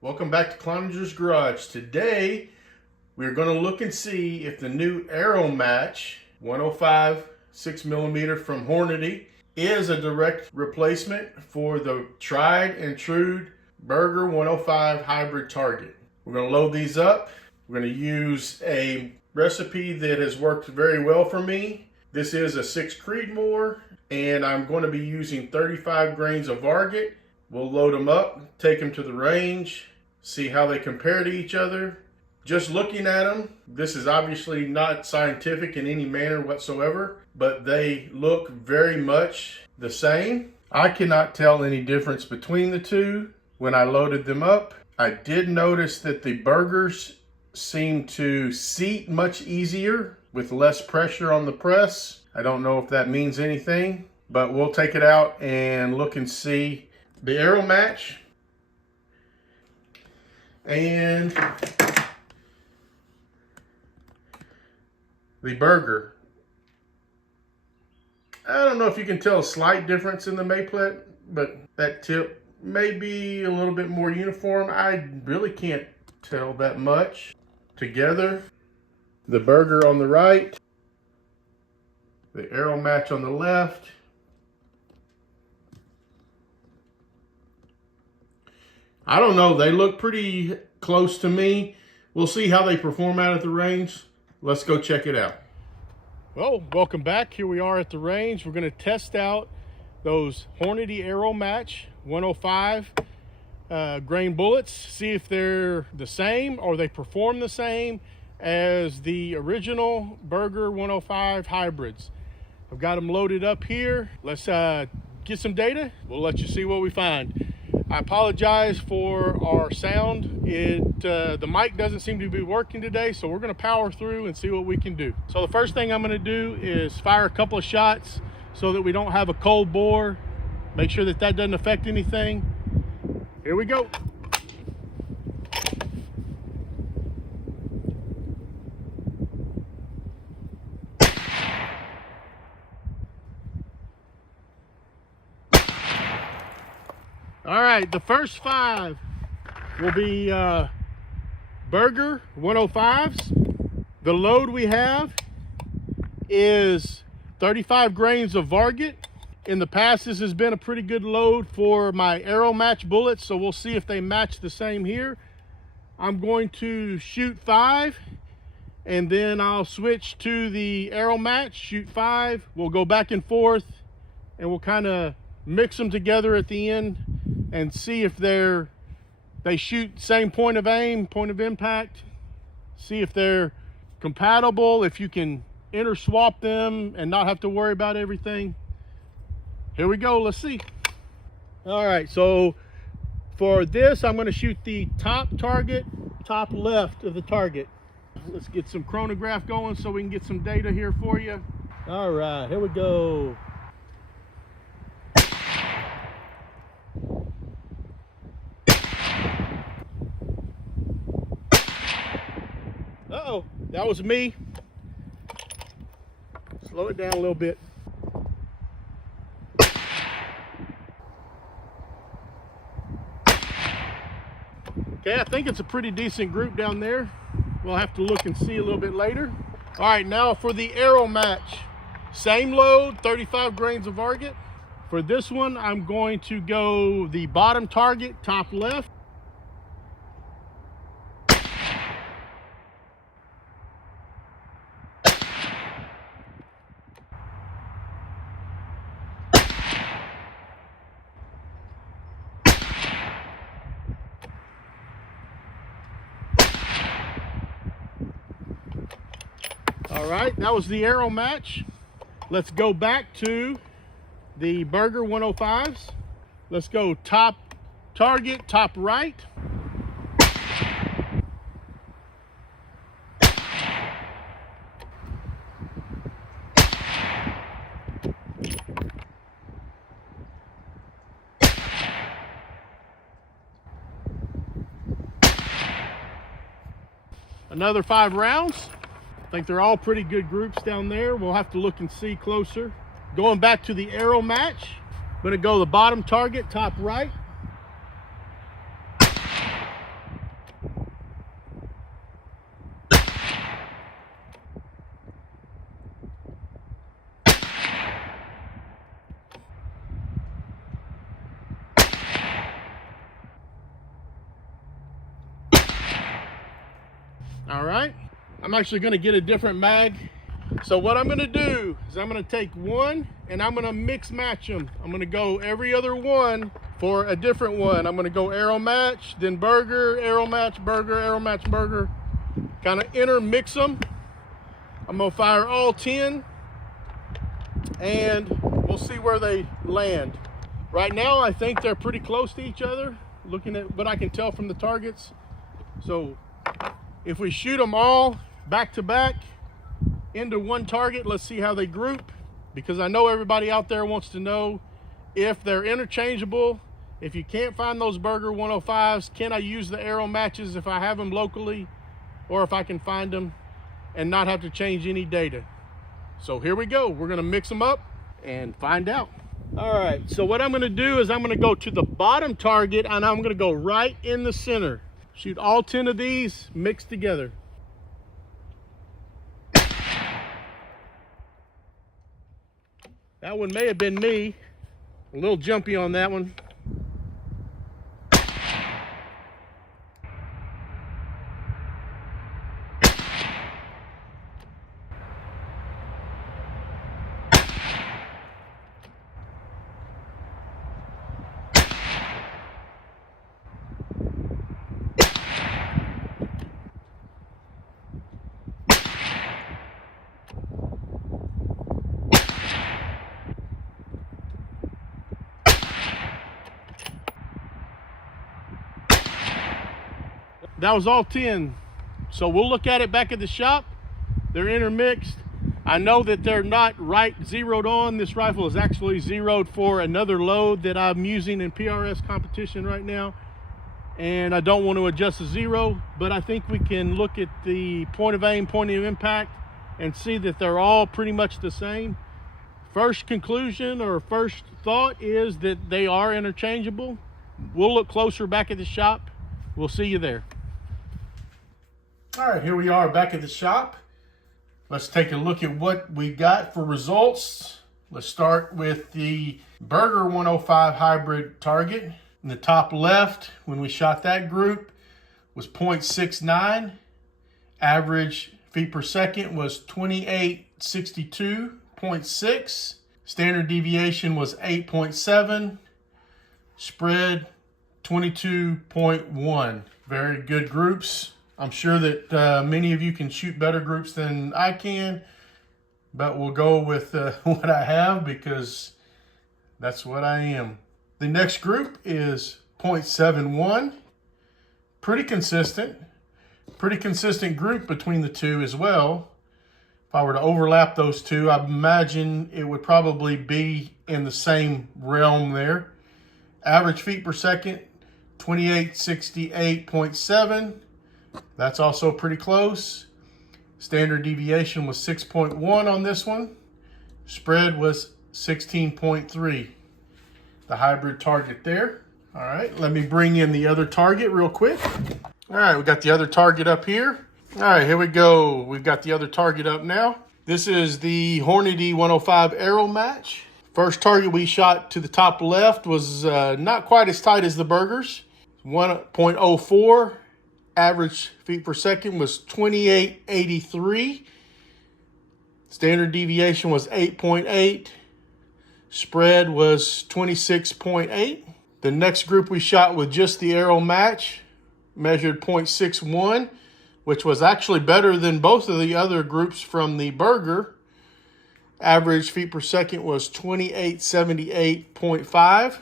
Welcome back to Cloninger's Garage. Today we're going to look and see if the new Aeromatch 105 6mm from Hornady is a direct replacement for the tried and true Berger 105 hybrid target. We're going to load these up. We're going to use a recipe that has worked very well for me. This is a 6 Creedmoor, and I'm going to be using 35 grains of Varget. We'll load them up, take them to the range, see how they compare to each other. Just looking at them, this is obviously not scientific in any manner whatsoever, but they look very much the same. I cannot tell any difference between the two when I loaded them up. I did notice that the Bergers seem to seat much easier with less pressure on the press. I don't know if that means anything, but we'll take it out and look and see. The Aeromatch and the Berger. I don't know if you can tell a slight difference in the MacLeod, but that tip may be a little bit more uniform. I really can't tell that much. Together, the Berger on the right, the Aeromatch on the left. I don't know, they look pretty close to me. We'll see how they perform out at the range. Let's go check it out. Well, welcome back. Here we are at the range. We're gonna test out those Hornady Aeromatch 105 grain bullets, see if they're the same or they perform the same as the original Berger 105 hybrids. I've got them loaded up here. Let's get some data. We'll let you see what we find. I apologize for our sound. The mic doesn't seem to be working today, so we're gonna power through and see what we can do. So the first thing I'm gonna do is fire a couple of shots so that we don't have a cold bore. Make sure that that doesn't affect anything. Here we go. All right, the first 5 will be Berger 105s. The load we have is 35 grains of Varget. In the past, this has been a pretty good load for my Aeromatch bullets, so we'll see if they match the same here. I'm going to shoot 5, and then I'll switch to the Aeromatch, shoot 5. We'll go back and forth, and we'll kind of mix them together at the end and see if they shoot same point of aim, point of impact. See if they're compatible, if you can interswap them and not have to worry about everything. Here we go, let's see. All right, so for this, I'm gonna shoot the top target, top left of the target. Let's get some chronograph going so we can get some data here for you. All right, here we go. Uh-oh, that was me. Slow it down a little bit. Okay, I think it's a pretty decent group down there. We'll have to look and see a little bit later. All right, now for the Aeromatch. Same load, 35 grains of Varget. For this one, I'm going to go the bottom target, top left. All right, that was the Aeromatch. Let's go back to the Berger 105s. Let's go top target, top right. Another 5 rounds. I think they're all pretty good groups down there. We'll have to look and see closer. Going back to the Aeromatch, I'm gonna go the bottom target, top right. All right, I'm actually gonna get a different mag. So what I'm gonna do is I'm gonna take one and I'm gonna mix match them. I'm gonna go every other one for a different one. I'm gonna go Aeromatch, then Berger, Aeromatch, Berger, Aeromatch, Berger. Kind of intermix them. I'm gonna fire all 10 and we'll see where they land. Right now, I think they're pretty close to each other, looking at what I can tell from the targets. So if we shoot them all back to back into one target, let's see how they group, because I know everybody out there wants to know if they're interchangeable. If you can't find those Berger 105s, can I use the Aeromatches if I have them locally, or if I can find them and not have to change any data? So here we go. We're gonna mix them up and find out. All right, so what I'm gonna do is I'm gonna go to the bottom target and I'm gonna go right in the center. Shoot all 10 of these mixed together. That one may have been me. A little jumpy on that one. That was all 10. So we'll look at it back at the shop. They're intermixed. I know that they're not right zeroed on. This rifle is actually zeroed for another load that I'm using in PRS competition right now. And I don't want to adjust the zero, but I think we can look at the point of aim, point of impact, and see that they're all pretty much the same. First conclusion or first thought is that they are interchangeable. We'll look closer back at the shop. We'll see you there. All right, here we are back at the shop. Let's take a look at what we got for results. Let's start with the Berger 105 hybrid target. In the top left, when we shot that group, was 0.69. Average feet per second was 2862.6. Standard deviation was 8.7. Spread 22.1. Very good groups. I'm sure that many of you can shoot better groups than I can, but we'll go with what I have because that's what I am. The next group is 0.71. Pretty consistent group between the two as well. If I were to overlap those two, I imagine it would probably be in the same realm there. Average feet per second, 2868.7. That's also pretty close. Standard deviation was 6.1 on this one. Spread was 16.3. The hybrid target there. All right, let me bring in the other target real quick. All right, we got the other target up here. All right, here we go. We've got the other target up now. This is the Hornady 105 Aeromatch. First target we shot to the top left was not quite as tight as the Bergers. 1.04. Average feet per second was 2883. Standard deviation was 8.8. Spread was 26.8. The next group we shot with just the Aeromatch measured 0.61, which was actually better than both of the other groups from the Berger. Average feet per second was 2878.5.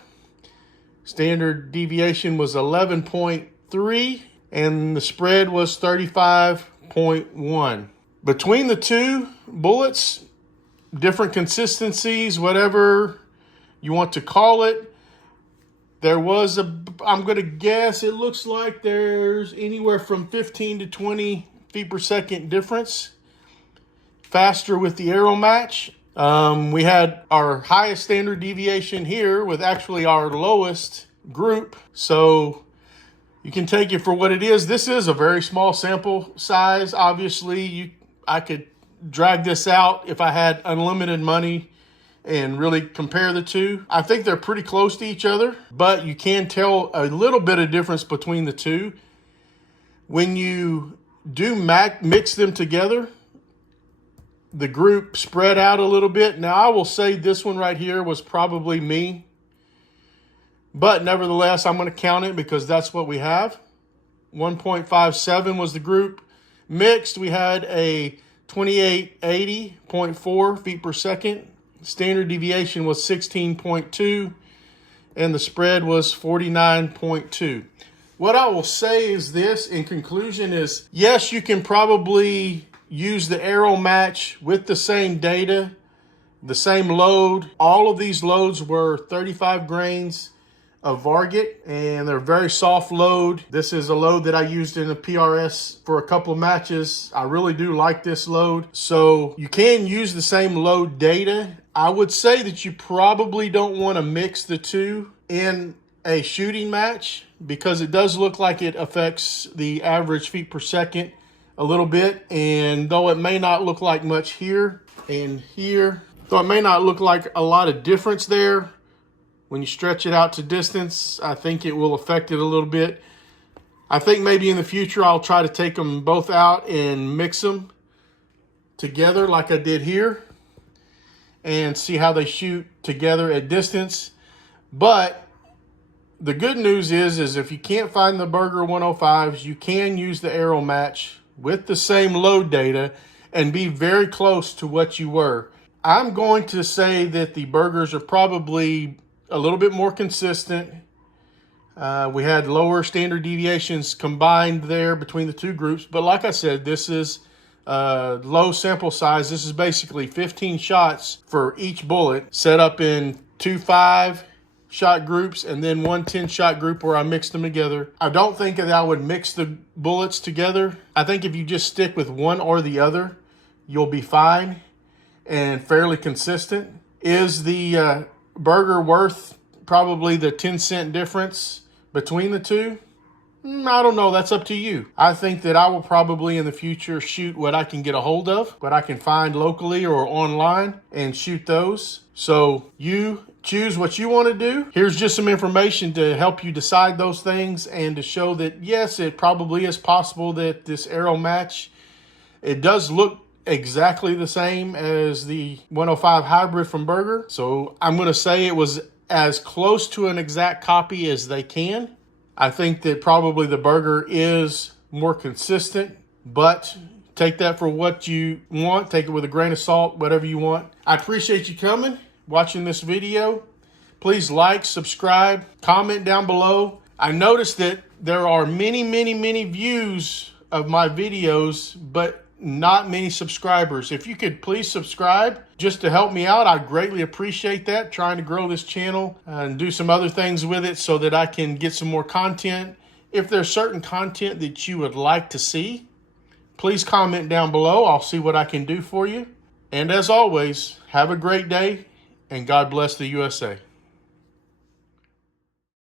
Standard deviation was 11.3. And the spread was 35.1. Between the two bullets, different consistencies, whatever you want to call it, there was I'm going to guess it looks like there's anywhere from 15 to 20 feet per second difference. Faster with the Aeromatch. We had our highest standard deviation here with actually our lowest group. So you can take it for what it is. This is a very small sample size. Obviously, I could drag this out if I had unlimited money and really compare the two. I think they're pretty close to each other, but you can tell a little bit of difference between the two. When you do mix them together, the group spread out a little bit. Now, I will say this one right here was probably me, but nevertheless, I'm going to count it because that's what we have. 1.57 was the group. Mixed, we had a 2880.4 feet per second. Standard deviation was 16.2, and the spread was 49.2. What I will say is this, in conclusion, is yes, you can probably use the Aeromatch with the same data, the same load. All of these loads were 35 grains of varget, and they're very soft load. This is a load that I used in the PRS for a couple of matches. I really do like this load. So you can use the same load data. I would say that you probably don't want to mix the two in a shooting match because it does look like it affects the average feet per second a little bit. And though it may not look like much here and here, though it may not look like a lot of difference there, when you stretch it out to distance, I think it will affect it a little bit. I think maybe in the future I'll try to take them both out and mix them together like I did here and see how they shoot together at distance. But the good news is if you can't find the Berger 105s, you can use the Aeromatch with the same load data and be very close to what you were. I'm going to say that the Bergers are probably a little bit more consistent. We had lower standard deviations combined there between the two groups. But like I said, this is low sample size. This is basically 15 shots for each bullet set up in 2 5-shot groups and then 1 10-shot group where I mixed them together. I don't think that I would mix the bullets together. I think if you just stick with one or the other, you'll be fine and fairly consistent. Is the Berger worth probably the 10-cent difference between the two? I don't know. That's up to you. I think that I will probably in the future shoot what I can get a hold of, what I can find locally or online, and shoot those. So you choose what you want to do. Here's just some information to help you decide those things and to show that, yes, it probably is possible that this Aeromatch, it does look exactly the same as the 105 hybrid from Berger. So I'm going to say it was as close to an exact copy as they can. I think that probably the Berger is more consistent, but take that for what you want. Take it with a grain of salt, whatever you want. I appreciate you coming, watching this video. Please like, subscribe, comment down below. I noticed that there are many views of my videos, but not many subscribers. If you could please subscribe just to help me out, I greatly appreciate that. Trying to grow this channel and do some other things with it so that I can get some more content. If there's certain content that you would like to see, please comment down below. I'll see what I can do for you. And as always, have a great day and God bless the USA.